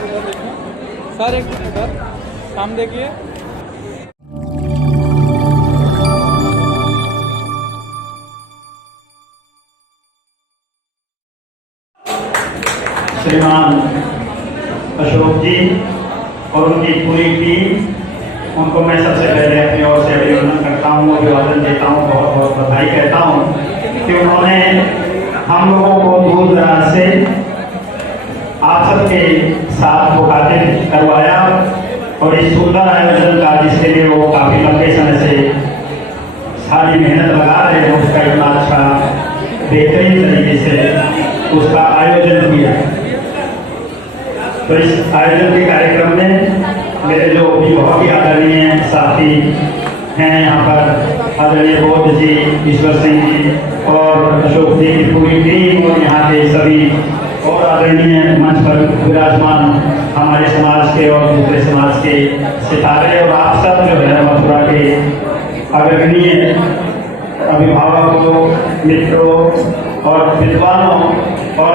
इधर देखिए सर, एक मिनट इधर काम देखिए। श्रीमान अशोक जी और उनकी पूरी टीम, उनको मैं सबसे पहले अपनी ओर से अभिनंदन करता हूँ, अभिवादन देता हूँ, बहुत बहुत बधाई कहता हूँ कि उन्होंने हम लोगों को दूर दराज से आप सबके साथ मुखातिब करवाया और इस सुंदर आयोजन का, जिसके लिए वो काफ़ी लंबे समय से सारी मेहनत लगा रहे हैं, उसका इतना अच्छा बेहतरीन तरीके से उसका आयोजन किया। तो इस आयोजन के कार्यक्रम में मेरे जो भी बहुत ही आदरणीय साथी हैं यहाँ पर, आदरणीय बौद्ध जी, ईश्वर सिंह जी और अशोक जी की पूरी टीम और यहाँ के सभी और आदरणीय मंच पर विराजमान हमारे समाज के और दूसरे समाज के सितारे और आप सब जो है मथुरा के अग्रणीय अभिभावकों, मित्रों और विद्वानों और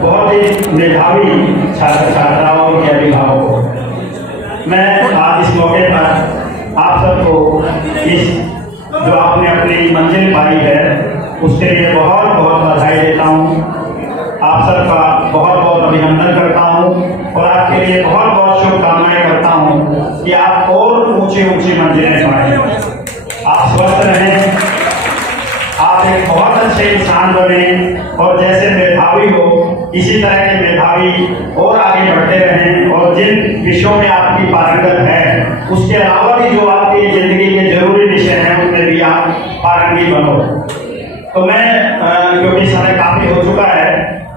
बहुत ही मेधावी छात्र छात्राओं के अभिभावकों, मैं आज इस मौके पर आप सबको इस जो आपने अपनी मंजिल पाई है उसके लिए बहुत बहुत बधाई देता हूँ। आप सबका बहुत बहुत अभिनंदन करता हूँ और आपके लिए बहुत बहुत शुभकामनाएं करता हूँ कि आप और ऊंची ऊंची मंजिलें पाएं। आप स्वस्थ रहें, आप एक बहुत अच्छे इंसान बने और जैसे मेधावी हो इसी तरह के मेधावी और आगे बढ़ते रहें और जिन विषयों में आपकी पारंगत है उसके अलावा भी जो आपकी जिंदगी के जरूरी विषय हैं उनमें भी आप पारंगी बनो। तो मैं क्योंकि समय काफी हो चुका है,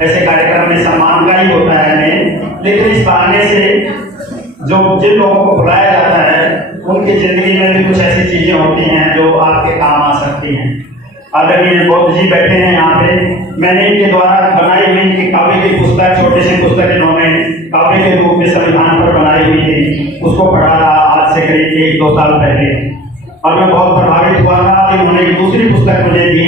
ऐसे कार्यक्रम में सम्मान का ही होता है नहीं, लेकिन इस बहाने से जो जिन लोगों को बुलाया जाता है उनकी जिंदगी में भी कुछ ऐसी चीजें होती हैं जो आपके काम आ सकती हैं। आदरणीय बौद्ध जी बैठे हैं यहाँ पे, मैंने इनके द्वारा बनाई हुई इनकी काव्य की पुस्तक, छोटी सी पुस्तक इन्होंने काव्य के रूप में संविधान पर बनाई हुई थी, उसको पढ़ा था आज से करीब 1-2 साल पहले और मैं बहुत प्रभावित हुआ था कि उन्होंने एक दूसरी पुस्तक मुझे दी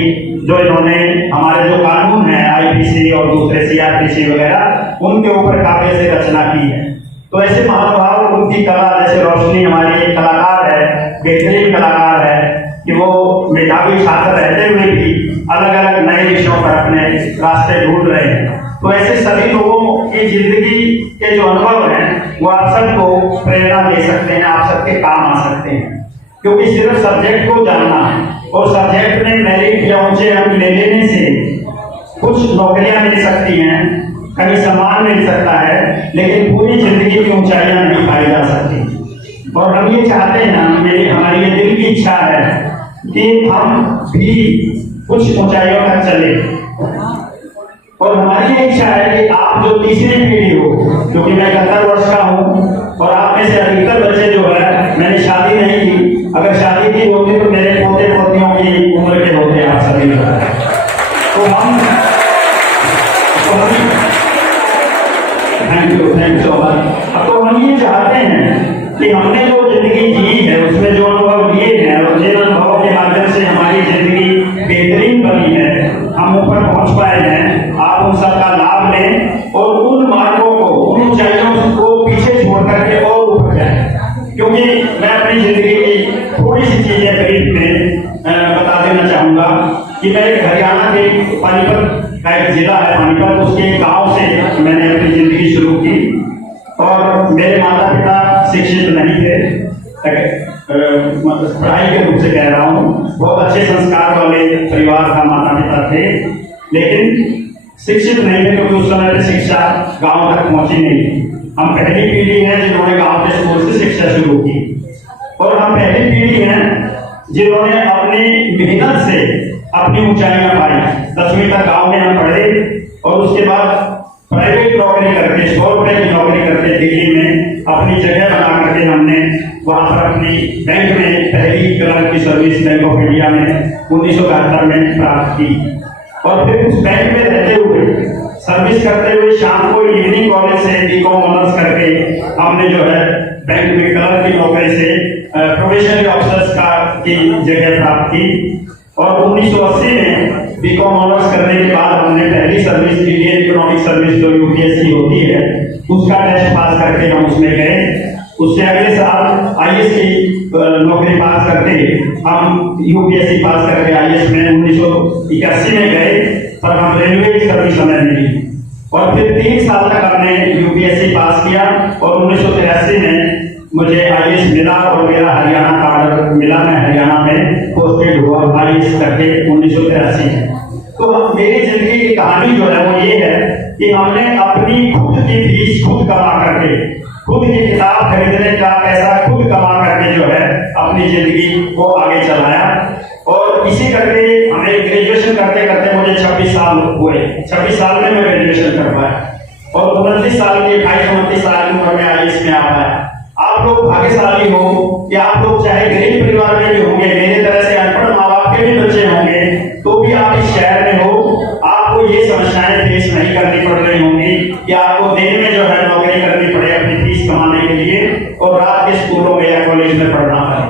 जो इन्होंने हमारे जो कानून है आईपीसी और दूसरे सीआरपीसी वगैरह उनके ऊपर काव्य से रचना की है। तो ऐसे महानुभाव, उनकी कला, जैसे रोशनी हमारी एक कलाकार है, बेहतरीन कलाकार है कि वो मेधावी छात्र रहते हुए भी अलग अलग नए विषयों पर अपने रास्ते ढूंढ रहे हैं। तो ऐसे सभी लोगों की जिंदगी के जो अनुभव हैं वो आप सबको प्रेरणा दे सकते हैं, आप सबके काम आ सकते हैं, क्योंकि सिर्फ सब्जेक्ट को जानना है और सब्जेक्ट में मेरिट या ऊंचे अंक ले लेने से कुछ नौकरियां मिल सकती हैं, कहीं सम्मान मिल सकता है, लेकिन पूरी जिंदगी की ऊंचाइयां नहीं पाई जा सकती। और हम ये चाहते हैं, हमारी ये दिल की इच्छा है कि हम भी कुछ ऊंचाइयों तक चले और हमारी ये इच्छा है कि आप जो तीसरी पीढ़ी हो, क्योंकि मैं 71 वर्ष का हूँ और आप में से अधिकतर बच्चे जो है मैंने शादी नहीं की, अगर शादी की होती तो मेरे पोते पोतियों की उम्र के होते आप सभी लोग। तो हम थैंक यू सो मच। अब तो हम ये चाहते हैं कि हमने जो जिंदगी जी है उसमें जो अनुभव लिए हैं और जिन अनुभवों के माध्यम से हमारी जिंदगी बेहतरीन बनी है, हम ऊपर पहुंच पाए हैं, आप उन सबका लाभ लें और उन मार्गों को, उन ऊंचाइयों को पीछे छोड़ करके और ऊपर जाएं। क्योंकि मैं अपनी जिंदगी की थोड़ी सी चीजें ब्रीफ में बता देना चाहूंगा कि मैं हरियाणा के पानीपत का एक जिला है पानीपत, उसके गांव से मैंने अपनी जिंदगी शुरू की और मेरे माता पिता शिक्षित नहीं थे, पढ़ाई के रूप से कह रहा हूँ, बहुत अच्छे संस्कार वाले परिवार का माता पिता थे, लेकिन शिक्षित नहीं थे क्योंकि उस समय शिक्षा गांव तक पहुंची नहीं थी। हम पहली पीढ़ी है जिन्होंने गांव के स्कूल से शिक्षा शुरू की और हम पहली पीढ़ी है जिन्होंने अपनी मेहनत से अपनी ऊंचाइयां पाई। 10वीं तक गांव में हम पढ़े और उसके बाद प्राइवेट नौकरी करके, 100 रुपए की नौकरी करके दिल्ली में अपनी जगह बना करके हमने वहां पर अपनी बैंक में पहली कलर की सर्विस बैंक ऑफ इंडिया में 1971 में प्राप्त की और फिर उस बैंक में रहते हुए, सर्विस करते हुए शाम को इवनिंग कॉलेज से बीकॉम ऑनर्स करके हमने जो है बैंक में कलर की नौकरी से प्रोबेशनरी ऑफिसर्स का की जगह प्राप्त की और 1980 में बीकॉम ऑनर्स करने के बाद हमने पहली सर्विस, इंडियन इकोनॉमिक सर्विस जो यूपीएससी होती है, उसका टेस्ट पास करके हम उसमें गए। उससे अगले साल आईएएस की नौकरी पास करके हम यूपीएससी पास करके आईएएस में 1981 में गए, पर हम रेलवे की कभी समय मिली। और फिर 3 साल तक हमने यूपीएससी पास किया और 1983 में मुझे आईएएस मिला और मेरा हरियाणा का ऑर्डर मिला। मैं हरियाणा में पोस्टेड हुआ आईएएस करके 1983 में। तो मेरी जिंदगी की कहानी जो है वो ये है कि हमने अपनी खुद की फीस खुद कमा करके, खुद की किताब खरीदने का पैसा खुद कमा करके जो है अपनी जिंदगी को आगे चलाया। और इसी करके हमें ग्रेजुएशन करते करते मुझे 26 साल हुए। 26 साल में मैं ग्रेजुएशन कर पाया और 29 साल की 28-29 साल की उम्र में आईएएस में आ पाया। आप लोग भाग्यशाली हो कि आप लोग चाहे गरीब परिवार में भी होंगे, मेरे तरह से अनपढ़ माँ बाप के भी बच्चे होंगे, तो भी आप इस शहर में हो, आपको ये समस्याएं फेस नहीं करनी पड़ रही होंगी कि आपको दिन में जो है नौकरी करनी पड़े अपनी फीस कमाने के लिए और रात के स्कूलों में या कॉलेज में पढ़ना है।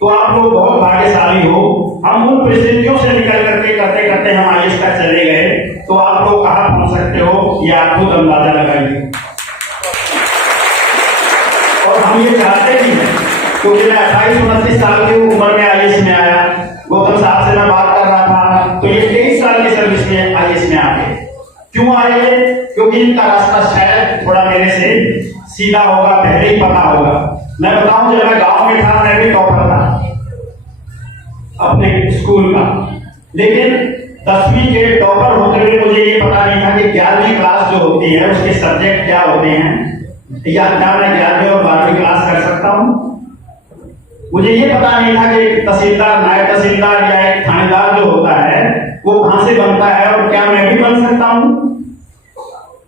तो आप लोग बहुत भाग्यशाली हो। हम उन परिस्थितियों से निकल करके करते करते हम आईएएस तक चले गए। तो आप लोग कहाँ पहुंच सकते हो ये आप खुद अंदाजा लगाइए। और हम ये चाहते भी हैं, क्योंकि मैं 28-29 साल की उम्र में आईएएस में आया। गौतम साहब से मैं बात कर रहा था तो ये 23 साल की सर्विस में आईएएस में आ गए। क्यों आए? क्योंकि इनका रास्ता शायद थोड़ा मेरे से सीधा होगा, पहले ही पता होगा। मैं बताऊं, जब मैं गांव में था मैं भी टॉपर था अपने स्कूल का, लेकिन 10वीं के टॉपर होते हुए मुझे ये पता नहीं था कि 11वीं क्लास जो होती है उसके सब्जेक्ट क्या होते हैं, या क्या मैं 11वीं और 12वीं क्लास कर सकता हूं। मुझे ये पता नहीं था कि तहसीलदार, नायब तहसीलदार या एक थानेदार जो होता है वो कहां से बनता है और क्या मैं भी बन सकता हूं।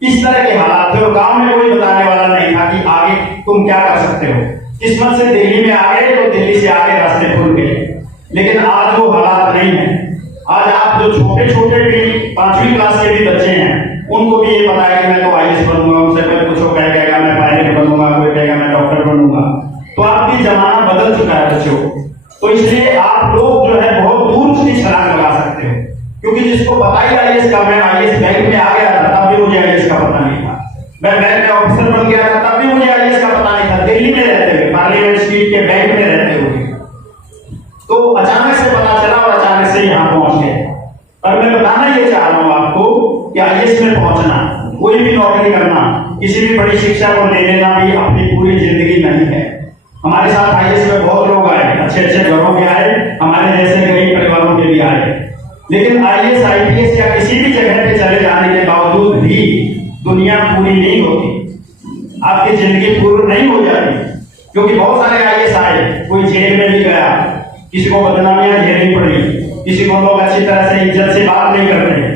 इस तरह के हालात थे और गांव में कोई बताने वाला नहीं था कि आगे तुम क्या कर सकते हो। किस्मत से दिल्ली में आ गए तो दिल्ली से आगे रास्ते खुल गए, लेकिन आज वो हालात नहीं है। आज आप जो छोटे छोटे भी 5वीं क्लास के भी बच्चे हैं उनको भी ये पता है कि मैं तो आईएएस बनूंगा, उनसे कोई कुछ कहेगा मैं पायलट बनूंगा, कोई कहेगा मैं डॉक्टर बनूंगा। तो आपकी जमाना बदल चुका है बच्चों। तो इसलिए आप लोग जो है बहुत दूर से छलांग लगा सकते हो, क्योंकि जिसको पता ही आईएएस का, मैं आईएएस बैंक में आ गया था तब भी मुझे आईएएस का पता नहीं था। मैं बैंक में ऑफिसर बन गया था तब भी मुझे आईएएस का पता नहीं था, दिल्ली में रहते हुए, पार्लियामेंट स्ट्रीट के बैंक में रहते हुए। तो अचानक से पता चला और अचानक से यहाँ पहुंच गए। पर मैं बताना ये चाह रहा हूँ आपको कि आईएएस में पहुंचना, कोई भी नौकरी करना, किसी भी बड़ी शिक्षा को ले लेना भी अपनी पूरी जिंदगी नहीं है। हमारे साथ आईएएस में बहुत लोग आए, अच्छे अच्छे घरों के आए, हमारे जैसे गरीब परिवारों के भी आए, लेकिन आईएएस आईपीएस या किसी भी जगह पे चले जाने के बावजूद भी दुनिया पूरी नहीं होती, आपकी जिंदगी पूरी नहीं हो जाती। क्योंकि बहुत सारे आईएएस आए, कोई जेल में भी गया, किसी को बदनामियां झेलनी पड़ी, किसी को लोग अच्छी तरह से इज्जत से बात नहीं करते,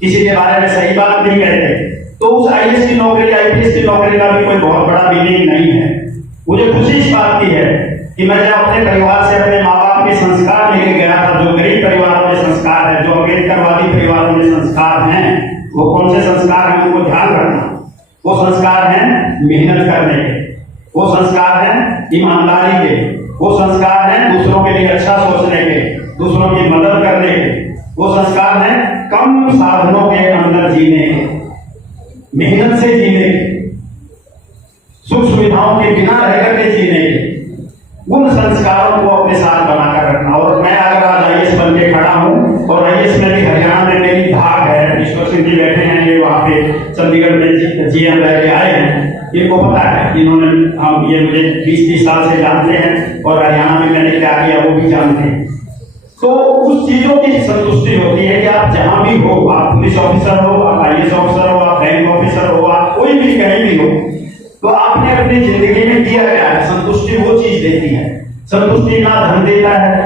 किसी के बारे में सही बात नहीं कहते। तो उस आईएएस की नौकरी, आईपीएस की नौकरी का भी कोई बहुत बड़ा मीनिंग नहीं है। मुझे खुशी इस बात की है कि मैं जब अपने परिवार से अपने माँ बाप के संस्कार लेके गया था, जो गरीब परिवारों में संस्कार है, जो अम्बेडकरवादी परिवारों में संस्कार हैं, वो कौन से संस्कार हैं उनको ध्यान रखना। वो संस्कार हैं मेहनत करने के, वो संस्कार हैं ईमानदारी के, वो संस्कार हैं दूसरों के लिए अच्छा सोचने के, दूसरों की मदद करने के, वो संस्कार हैं कम साधनों के अंदर जीने के, मेहनत से जीने के, सुख सुविधाओं के बिना रह करके जीने के, उन संस्कारों को अपने साथ बनाकर रखना। और मैं अगर आज आईएएस बन के खड़ा हूँ और आईएएस में भी हरियाणा में मेरी धाक है, ईश्वर सिंह जी बैठे हैं, ये वहाँ पे चंडीगढ़ में जीएम रह के आए हैं, इनको पता है, इन्होंने हम ये मुझे 20-30 साल से जानते हैं और हरियाणा में मैंने क्या किया वो भी जानते हैं। तो उस चीजों की संतुष्टि होती है कि आप जहां भी हो, आप पुलिस ऑफिसर हो, आप आईएएस ऑफिसर हो, आप बैंक ऑफिसर हो, आप कोई भी कहीं भी हो, तो आपने अपनी जिंदगी में किया गया है, संतुष्टि वो चीज देती है। संतुष्टि ना धन देता है,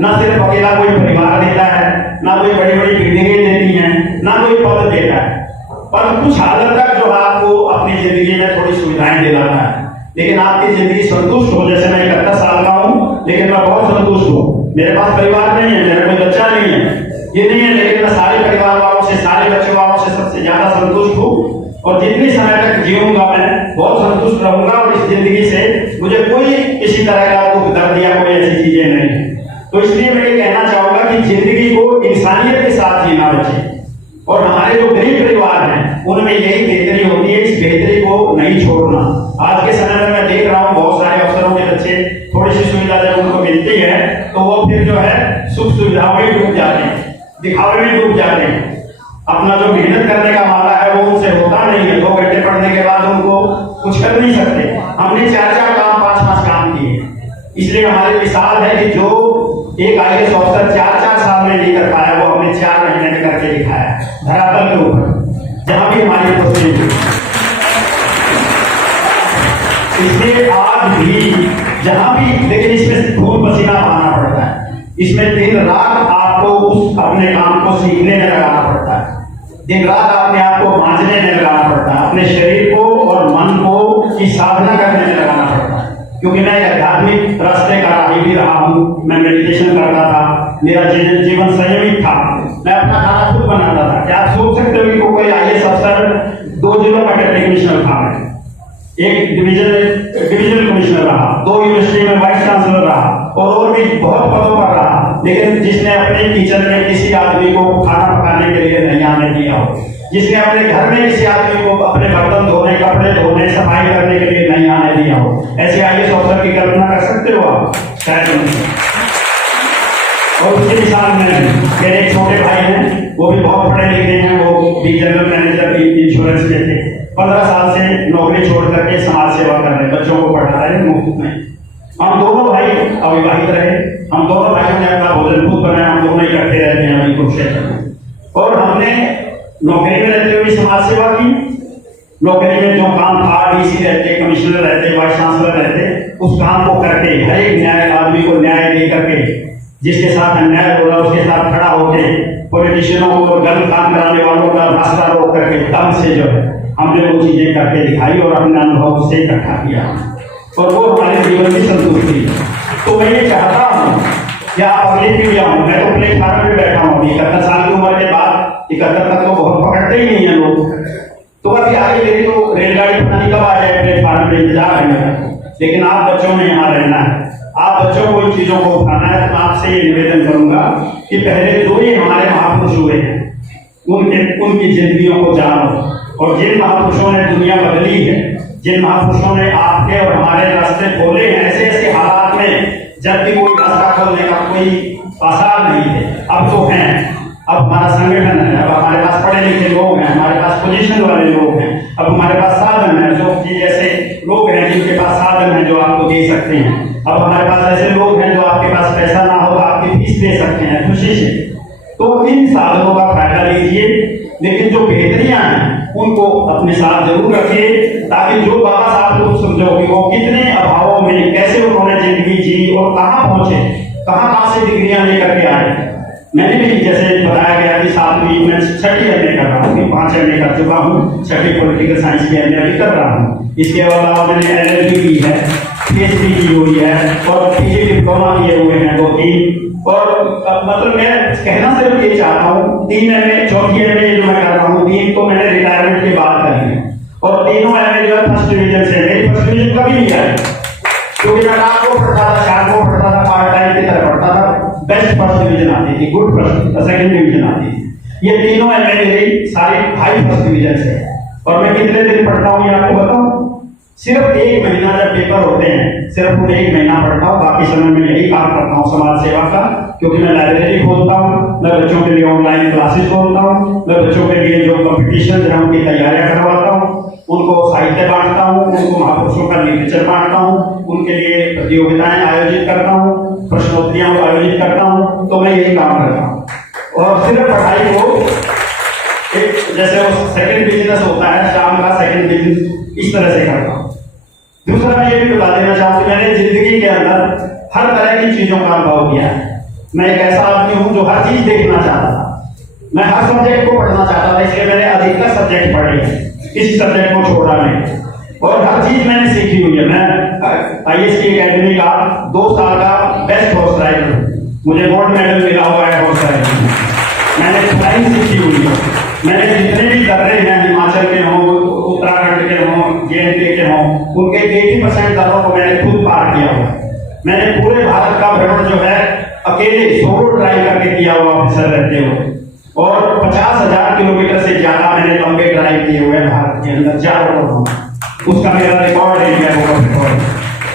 ना सिर्फ अकेला कोई परिवार देता है, ना कोई बड़ी बड़ी बिल्डिंगें देती हैं, ना कोई पद देता है, पर कुछ हालत तक जो आपको अपनी जिंदगी में थोड़ी सुविधाएं दिलाता है। लेकिन आपकी जिंदगी संतुष्ट हो, जैसे मैं 71 साल का हूँ लेकिन मैं बहुत संतुष्ट हूँ, मेरे पास परिवार नहीं है, मेरा कोई बच्चा नहीं है, ये नहीं है, लेकिन मैं सारे परिवार वालों से, सारे बच्चे वालों से सबसे ज्यादा संतुष्ट हूँ। और जितनी समय तक जीऊंगा मैं बहुत संतुष्ट रहूंगा और इस जिंदगी से मुझे कोई किसी तरह का दुख दर्द या कोई ऐसी चीजें नहीं। तो इसलिए मैं ये कहना चाहूंगा कि जिंदगी को इंसानियत के साथ जीना बचे, और हमारे जो गरीब परिवार हैं उनमें यही बेहतरी होती है। इस बेहतरी को नहीं छोड़ना। आज के समय में मैं देख रहा हूँ बहुत सारे अफसरों के बच्चे थोड़ी सी सुविधा जब उनको मिलती है तो वो फिर जो है सुख सुविधाओं में डूब जाते हैं, दिखावे में डूब जाते हैं। अपना जो मेहनत करने का मामला है वो उनसे होता नहीं है। 2 घंटे पढ़ने के बाद उनको कुछ कर नहीं सकते। हमने 4-4 काम 5-5 काम किए, इसलिए हमारी मिसाल है कि जो एक IAS ऑफिसर 4-4 साल में नहीं कर पाया वो हमने 4 महीने में करके दिखाया धरातल के ऊपर जहां भी हमारी उपस्थिति थी। इसलिए आज भी जहां भी, लेकिन इसमें खून पसीना बहाना पड़ता है, इसमें दिन रात आपको उस अपने काम को सीखने में लगाना पड़ता है, दिन रात अपने आप को बांचने में लगाना पड़ता है, अपने शरीर को और मन को की साधना करने में लगाना पड़ता है। क्योंकि मैं एक आध्यात्मिक रास्ते का राही भी रहा हूँ, मैं मेडिटेशन करता था, मेरा जीवन संयमित था, मैं अपना खाना खुद बनाता था। क्या आप सोच सकते हो कि कोई IAS अफसर 2 जिलों का डिप्टी कमिश्नर था, एक डिविजनल कमिश्नर रहा, 2 यूनिवर्सिटी में वाइस चांसलर रहा और भी बहुत पदों पर रहा, लेकिन जिसने अपने किचन में किसी आदमी को खाना पकाने के लिए नहीं आने दिया हो, जिसने अपने घर में किसी आदमी को अपने बर्तन धोने, कपड़े धोने, सफाई करने के लिए नहीं आने दिया हो, ऐसे IAS ऑफिसर की कल्पना कर सकते हो आप? शायद नहीं। और उसके मिसाल में मेरे एक छोटे भाई हैं, वो भी बहुत पढ़े लिखे हैं, वो भी जनरल मैनेजर इंश्योरेंस के थे, 15 साल से नौकरी छोड़ करके समाज सेवा कर रहे, बच्चों को पढ़ा रहे मुफ्त में। हम दोनों भाई अविवाहित रहे, हम दोनों भाइयों ने अपना भोजन खुद बनाया, हम दोनों इकट्ठे रहते हैं वही कुरुक्षेत्र में, और हमने नौकरी में रहते हुए समाज सेवा की। नौकरी में जो काम था, DC रहते, कमिश्नर रहते, वाइस चांसलर रहते, उस काम को करके हर एक न्याय आदमी को न्याय दे करके, जिसके साथ अन्याय हो रहा उसके साथ खड़ा होके, पॉलिटिशियनों को गलत काम कराने वालों का रास्ता रोक करके दम से जो है हमने वो चीजें करके दिखाई और अपने अनुभव से इकट्ठा किया और वो हमारे जीवन की संतुष्टि। तो मैं ये चाहता हूँ कि आप अगली पीढ़ियां हूँ, मैं तो प्लेटफार्म पे बैठा हूँ 71 साल की उम्र के बाद, 71 तक तो बहुत पकड़ते ही नहीं है लोग, तो अभी आगे मेरी तो रेलगाड़ी पता नहीं कब आ जाए, प्लेटफार्म पे इंतजार है। लेकिन आप बच्चों ने यहाँ रहना है, आप बच्चों को इन चीजों को उठाना है। तो आपसे ये निवेदन करूंगा कि पहले जो ये हमारे महापुरुष हुए हैं उनकी जिंदगियों को जानो, और जिन महापुरुषों ने दुनिया बदली है, जिन महापुरुषों ने आपके और हमारे रास्ते खोले हैं ऐसे ऐसे हालात में जब भी कोई रास्ता खोलने का कोई आसार नहीं थे, अब तो हैं। अब हमारा संगठन है, अब हमारे पास पढ़े लिखे लोग हैं, हमारे पास पोजीशन वाले लोग हैं, अब हमारे पास साधन है, जो कि जैसे लोग हैं जिनके पास साधन है जो आपको दे सकते हैं। अब हमारे पास ऐसे लोग हैं जो आपके पास पैसा ना हो तो आपकी फीस दे सकते हैं खुशी से। तो इन साधनों का फायदा लीजिए, लेकिन जो बेहतरियां हैं उनको अपने साथ जरूर रखिए, ताकि जो बाबा साहब को समझो कि वो कितने अभावों में कैसे उन्होंने जिंदगी जी और कहाँ पहुंचे, कहाँ से डिग्रियां लेकर के आए। मैंने भी जैसे बताया गया कि 7वीं में 6ठी MA कर रहा हूँ, 5 MA कर चुका हूँ, 6ठी पॉलिटिकल साइंस की MA भी कर रहा हूँ। इसके अलावा मैंने LLB की है, PhD की हुई है और PG डिप्लोमा किए हुए हैं 2-3। और मतलब मैं कहना सिर्फ ये चाहता हूँ 3 MA 4थी MA जो मैं कर रहा हूँ, 3 तो मैंने रिटायरमेंट के बाद करी है, और तीनों MA जो है फर्स्ट डिवीजन से। मेरी फर्स्ट डिवीजन कभी नहीं आई, क्योंकि मैं रात को पढ़ता था, शाम को पढ़ता था, पार्ट टाइम की तरह पढ़ता था। बेस्ट फर्स्ट डिवीजन आती थी, गुड फर्स्ट सेकंड डिवीजन आती थी। ये तीनों MA मेरी सारी हाई फर्स्ट डिवीजन से। और मैं कितने दिन पढ़ता हूँ ये आपको बताऊँ? सिर्फ 1 महीना जब पेपर होते हैं, सिर्फ 1 महीना पढ़ता हूँ, बाकी समय में यही काम करता हूँ समाज सेवा का। क्योंकि मैं लाइब्रेरी खोलता हूँ, मैं बच्चों के लिए ऑनलाइन क्लासेस खोलता हूँ, मैं बच्चों के लिए जो कॉम्पिटिशन है उनकी तैयारियां करवाता हूँ, उनको साहित्य बांटता हूँ, उनको महापुरुषों का लिटरेचर बांटता हूँ, उनके लिए प्रतियोगिताएं आयोजित करता हूँ, प्रश्नोत्तरियां आयोजित करता हूँ। तो मैं यही काम करता हूँ। और सिर्फ पढ़ाई को एक जैसे वो सेकंड बिजनेस होता है, शाम का सेकंड बिजनेस, इस तरह से करता हूँ। दूसरा मैं ये भी बता देना चाहूँ कि मैंने जिंदगी के अंदर हर तरह की चीजों का अनुभव किया है। मैं एक ऐसा आदमी हूँ जो हर चीज देखना चाहता था, मैं हर सब्जेक्ट को पढ़ना चाहता था, इसलिए मैंने अधिकतर सब्जेक्ट पढ़े हैं, किसी सब्जेक्ट को छोड़ा नहीं, और हर चीज मैंने सीखी हुई है। मैं IAS की अकेडमी का 2 साल का बेस्ट हॉर्स राइडर हूँ, मुझे गोल्ड मेडल मिला हुआ है हॉर्स राइडिंग में। मैंने फ्लाइंग सीखी हुई है, मैंने जितने भी दर्रे हैं, हिमाचल के हों, उत्तराखंड के हों, JNK के हों, उनके 80% दर्रों को मैंने खुद पार किया हुआ है। मैंने पूरे भारत का भ्रमण जो है अकेले सोलो ड्राइव करके किया हुआ ऑफिसर रहते हुए, और 50,000 किलोमीटर से ज्यादा मैंने लंबे ड्राइव किए हुए हैं भारत के अंदर चारों तरफ। उसका मेरा रिकॉर्ड है इंडिया बुक ऑफ रिकॉर्ड।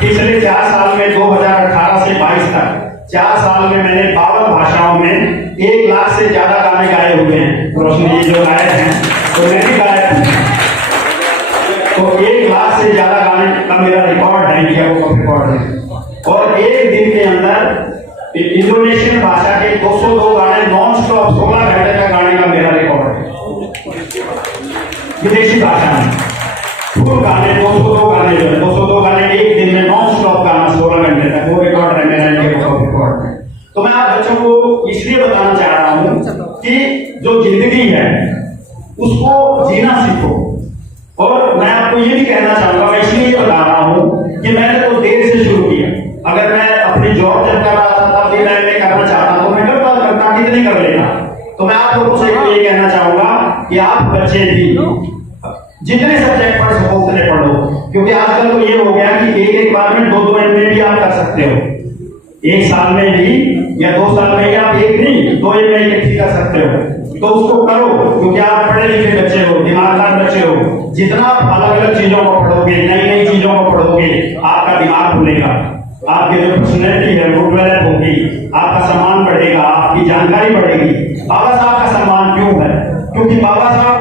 पिछले 4 साल में 2018 से 22 तक 4 साल में मैंने 52 भाषाओं में 1 लाख से ज्यादा गाने गाए हुए हैं। रोशनी जी जो गाए हैं तो मैं भी गाया हूं। तो 1 लाख से ज्यादा गाने का मेरा रिकॉर्ड है, इंडिया बुक ऑफ रिकॉर्ड है। और एक दिन के अंदर इंडोनेशियन भाषा के 202 गाने नॉन स्टॉप 16 घंटे का गाने का मेरा रिकॉर्ड है। विदेशी भाषा में फुल गाने 202 गाने जो है 202 गाने एक दिन में नॉन स्टॉप गाना 16 घंटे तक, वो रिकॉर्ड है मेरा इंडिया बुक ऑफ रिकॉर्ड में। तो मैं आप बच्चों को इसलिए बताना चाह रहा हूं कि जो जिंदगी है उसको जीना सीखो। और मैं आपको ये भी कहना चाहूंगा, मैं इसलिए बता रहा हूं कि मैंने तो देर से शुरू किया। अगर मैं अपनी जॉब जब कर रहा था तब भी मैं करना चाहता तो मैं करता कितनी कर लेता। तो मैं आप लोगों से ये कहना चाहूंगा कि आप बच्चे भी जितने सब्जेक्ट पढ़ सको उतने पढ़ो, क्योंकि आजकल तो ये हो गया कि एक बार में 2-2 एमए भी आप कर सकते हो। 1 साल में भी या 2 साल में ही आप 1 नहीं 2 एमए इकट्ठी कर सकते हो। तो उसको करो, क्योंकि आप पढ़े लिखे बच्चे हो, दिमागदार बच्चे हो। जितना आप अलग अलग चीजों को पढ़ोगे, नई नई चीजों को पढ़ोगे, आपका दिमाग खुलेगा, आपकी जो पर्सनैलिटी है वो डेवलप होगी, आपका सम्मान बढ़ेगा, आपकी जानकारी बढ़ेगी। बाबा साहब का सम्मान क्यों है? क्योंकि बाबा साहब